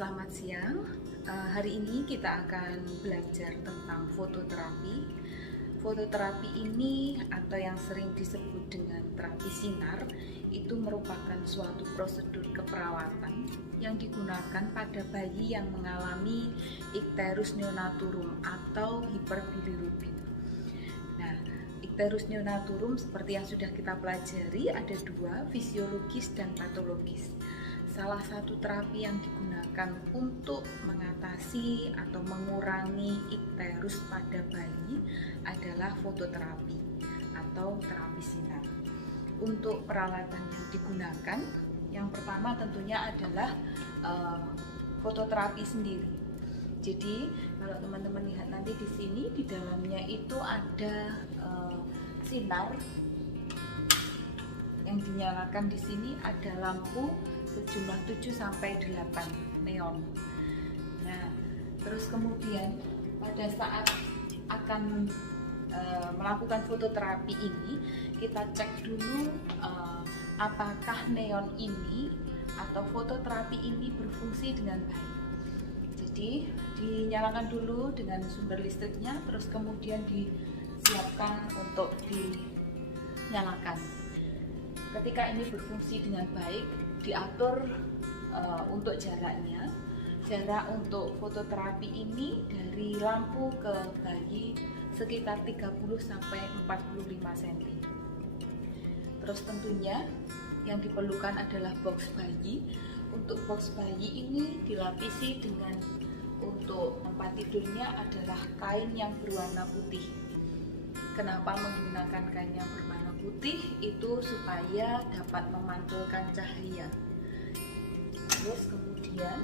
Selamat siang. Hari ini kita akan belajar tentang fototerapi. Fototerapi ini atau yang sering disebut dengan terapi sinar itu merupakan suatu prosedur keperawatan yang digunakan pada bayi yang mengalami ikterus neonaturum atau hiperbilirubin. Nah, ikterus neonaturum seperti yang sudah kita pelajari ada dua, fisiologis dan patologis. Salah satu terapi yang digunakan untuk mengatasi atau mengurangi ikterus pada bayi adalah fototerapi atau terapi sinar. Untuk peralatan yang digunakan, yang pertama tentunya adalah fototerapi sendiri. Jadi kalau teman-teman lihat nanti di sini, di dalamnya itu ada sinar yang dinyalakan. Di sini ada lampu sejumlah 7-8 neon. Nah, terus kemudian pada saat akan melakukan fototerapi ini, kita cek dulu apakah neon ini atau fototerapi ini berfungsi dengan baik. Jadi dinyalakan dulu dengan sumber listriknya, terus kemudian disiapkan untuk dinyalakan. Ketika ini berfungsi dengan baik, diatur untuk jaraknya. Jarak untuk fototerapi ini dari lampu ke bayi sekitar 30-45 cm. Terus tentunya yang diperlukan adalah box bayi. Untuk box bayi ini dilapisi dengan, untuk tempat tidurnya adalah kain yang berwarna putih. Kenapa menggunakan kain yang berwarna putih? Itu supaya dapat memantulkan cahaya. Terus kemudian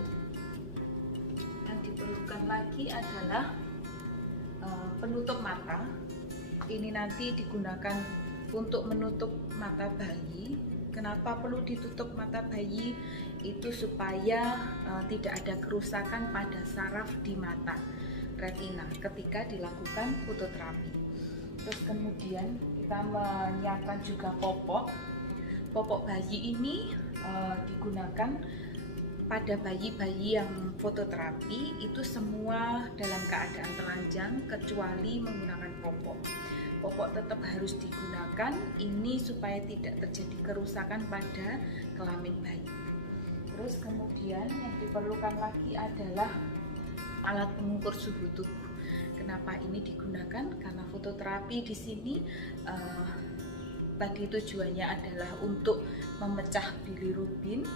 yang diperlukan lagi adalah penutup mata. Ini nanti digunakan untuk menutup mata bayi. Kenapa perlu ditutup mata bayi? Itu supaya tidak ada kerusakan pada saraf di mata, retina, ketika dilakukan fototerapi. Terus kemudian kita menyiapkan juga popok. Popok bayi ini digunakan pada bayi-bayi yang fototerapi itu semua dalam keadaan telanjang kecuali menggunakan popok. Popok tetap harus digunakan ini supaya tidak terjadi kerusakan pada kelamin bayi. Terus kemudian yang diperlukan lagi adalah alat pengukur suhu tubuh. Kenapa ini digunakan? Karena fototerapi di sini tadi tujuannya adalah untuk memecah bilirubin,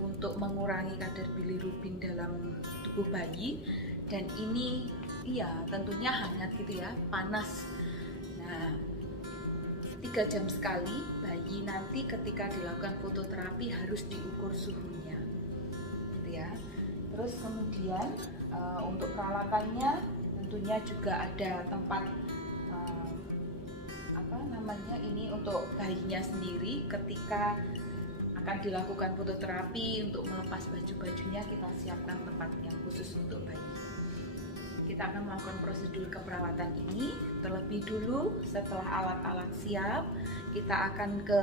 untuk mengurangi kadar bilirubin dalam tubuh bayi, dan ini tentunya hangat gitu ya, panas. Nah, 3 jam sekali bayi nanti ketika dilakukan fototerapi harus diukur suhunya gitu ya. Terus kemudian untuk peralatannya tentunya juga ada tempat ini untuk bayinya sendiri. Ketika akan dilakukan fototerapi, untuk melepas baju-bajunya kita siapkan tempat yang khusus untuk bayi. Kita akan melakukan prosedur keperawatan ini. Terlebih dulu setelah alat-alat siap, kita akan ke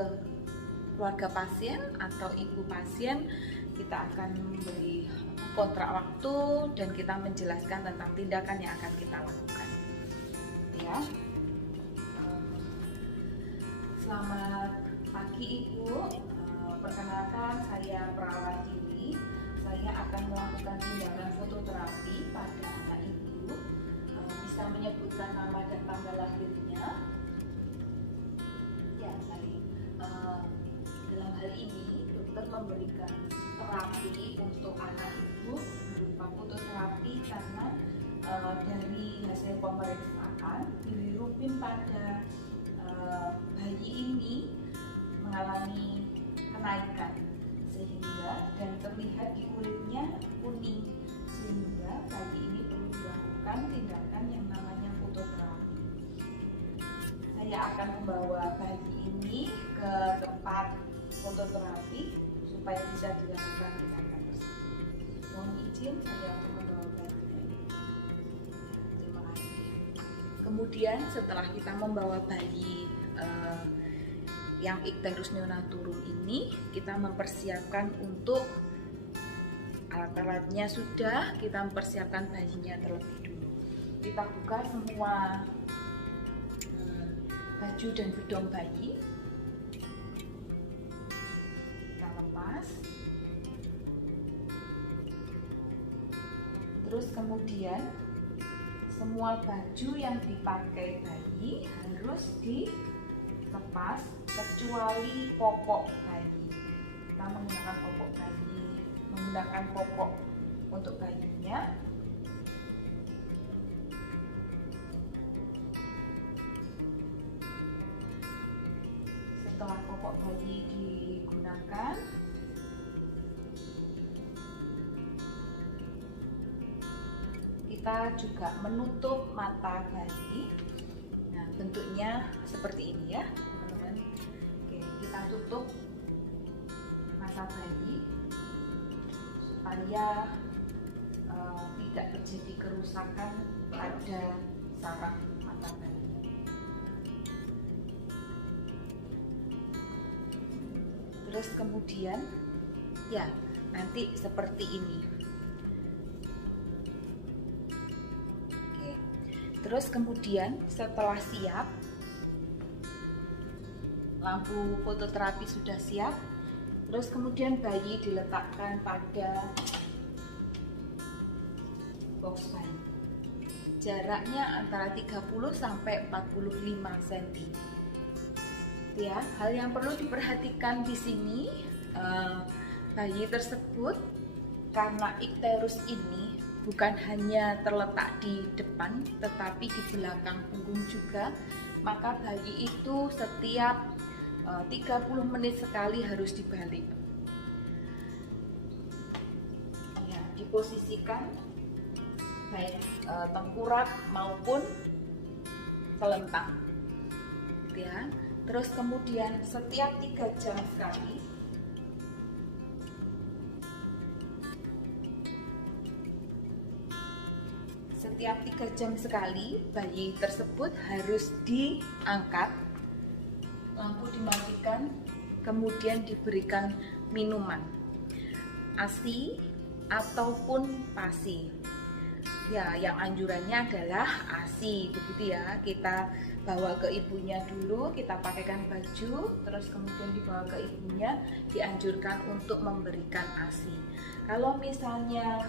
keluarga pasien atau ibu pasien. Kita akan memberi kontrak waktu dan kita menjelaskan tentang tindakan yang akan kita lakukan ya. Selamat pagi Ibu, perkenalkan saya perawat ini. Saya akan melakukan tindakan fototerapi pada anak Ibu. Bisa menyebutkan nama dan tanggal lahirnya? Ya, baik. Dalam hal ini dokter memberikan terapi untuk anak Ibu berupa fototerapi karena dari hasil pemeriksaan bilirubin pada bayi ini mengalami kenaikan sehingga dan terlihat di kulitnya kuning, sehingga bayi ini perlu dilakukan tindakan yang namanya fototerapi. Saya akan membawa bayi ini ke tempat fototerapi supaya bisa dilakukan tindakan tersebut. Mohon izin saya untuk membawa bayinya. Terima kasih. Kemudian setelah kita membawa bayi yang ikterus neonaturum ini, kita mempersiapkan untuk alat-alatnya sudah, kita mempersiapkan bayinya terlebih dulu. Kita buka semua baju dan bedong bayi, kita lepas. Terus kemudian semua baju yang dipakai bayi harus dilepas kecuali popok bayi. Kita menggunakan popok bayi, menggunakan popok untuk bayinya. Setelah popok bayi digunakan, kita juga menutup mata bayi. Nah, bentuknya seperti ini ya, teman-teman. Oke, kita tutup mata bayi supaya tidak terjadi kerusakan pada saraf mata bayi. Terus kemudian ya nanti seperti ini. Oke. Terus kemudian setelah siap, lampu fototerapi sudah siap, terus kemudian bayi diletakkan pada box bayi. Jaraknya antara 30 sampai 45 cm. Ya, hal yang perlu diperhatikan di sini, bayi tersebut karena ikterus ini bukan hanya terletak di depan tetapi di belakang punggung juga, maka bayi itu setiap 30 menit sekali harus dibalik. Ya, diposisikan baik tengkurap maupun telentang. Ya. Terus kemudian setiap 3 jam sekali bayi tersebut harus diangkat, lampu dimatikan, kemudian diberikan minuman ASI ataupun PASI. Ya, yang anjurannya adalah ASI, begitu ya. Kita bawa ke ibunya dulu, kita pakaikan baju, terus kemudian dibawa ke ibunya, dianjurkan untuk memberikan ASI. Kalau misalnya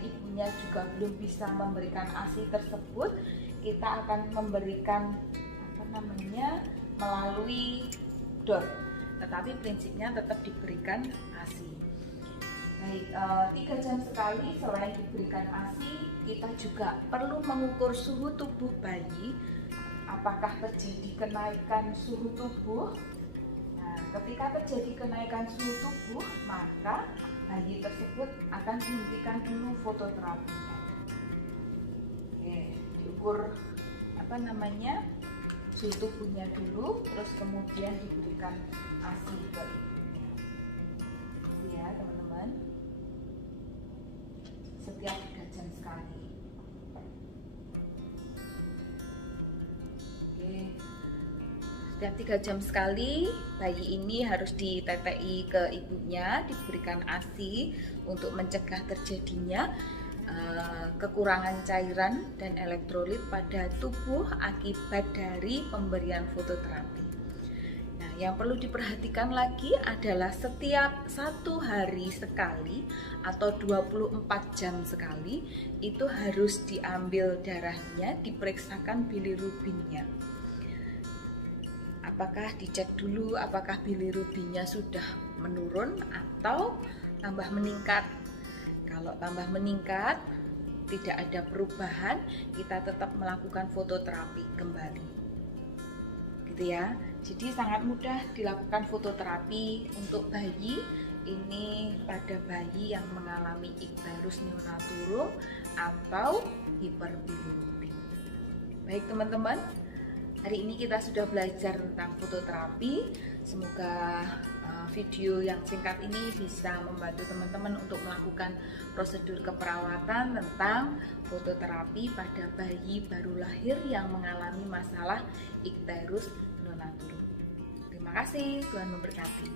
ibunya juga belum bisa memberikan ASI tersebut, kita akan memberikan melalui DOT, tetapi prinsipnya tetap diberikan ASI. Baik, 3 jam sekali selain diberikan ASI, kita juga perlu mengukur suhu tubuh bayi. Apakah terjadi kenaikan suhu tubuh? Nah, ketika terjadi kenaikan suhu tubuh, maka bayi tersebut akan dihentikan dulu fototerapinya. Oke, diukur suhu tubuhnya dulu, terus kemudian diberikan ASI ke ibunya. Ya, teman-teman. Setiap 3 jam sekali. Oke. Setiap 3 jam sekali bayi ini harus ditetei ke ibunya, diberikan ASI untuk mencegah terjadinya kekurangan cairan dan elektrolit pada tubuh akibat dari pemberian fototerapi. Nah, yang perlu diperhatikan lagi adalah setiap 1 hari sekali atau 24 jam sekali itu harus diambil darahnya, diperiksakan bilirubinnya. Apakah dicek dulu apakah bilirubinnya sudah menurun atau tambah meningkat. Kalau tambah meningkat, tidak ada perubahan, kita tetap melakukan fototerapi kembali. Gitu ya. Jadi sangat mudah dilakukan fototerapi untuk bayi ini pada bayi yang mengalami ikterus neonaturum atau hiperbilirubin. Baik teman-teman, hari ini kita sudah belajar tentang fototerapi. Semoga video yang singkat ini bisa membantu teman-teman untuk melakukan prosedur keperawatan tentang fototerapi pada bayi baru lahir yang mengalami masalah ikterus neonaturum. Terima kasih, Tuhan memberkati.